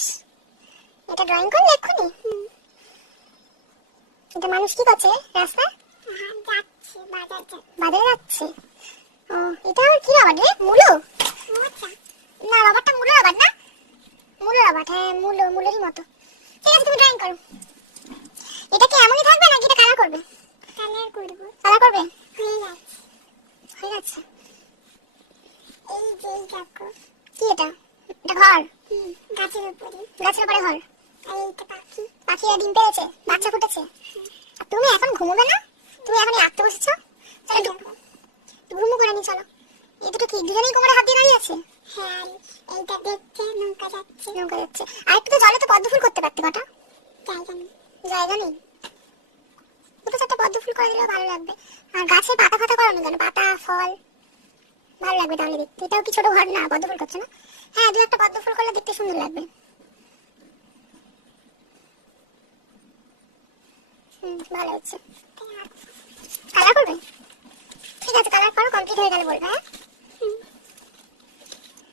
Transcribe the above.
মানুষ, এটা ড্রয়িং করলে এক্ষুনি? এটা মানুষ কি করছে রাস্তায়? বাজারে যাচ্ছে। ও, এটা আর কি রাবার রে? মূলো? না, রাবারটা মূলো রাবার না? মূলো রাবার, হ্যাঁ মূলেরই মতো। ঠিক আছে, তুমি ড্রয়িং করো। এটা কি এমনই থাকবে নাকি এটা কালার করবে? কালার করবে? হয়ে গেছে। এই যে দেখো, কি এটা? এটা ঘর? গাছের উপরে ঘর। আর এইটা পাখি। পাখিরা ডিম পেড়েছে, বাচ্চা ফুটেছে। আর তুমি এখন ঘুমোবে না? তুমি এখন আঁকতে বসেছো? চলো ঘুমো করে নি, চলো। এই দুটো কি দুজনেই কোমরে হাত দিয়ে দাঁড়িয়ে আছে? হ্যাঁ, এইটা দেখছে নৌকা যাচ্ছে। আর একটু তো জলে তো পদ্ম ফুল করতে পারতে কটা। জায়গা নেই। দুটো চারটা পদ্ম ফুল করে দিলেও ভালো লাগবে। আর গাছে পাতা ফাতা করানো কেন? পাতা ফল ভালো লাগবে তাহলে দেখতে। এটাও কি ছোট ঘর না? পদ্ম ফুল করছে না? হ্যাঁ, দু একটা পদ্ম ফুল করলে দেখতে সুন্দর লাগবে। ভালো হচ্ছে। কালার করবে? ঠিক আছে, কালার করো, কমপ্লিট হয়ে গেলে বলবে। হ্যাঁ।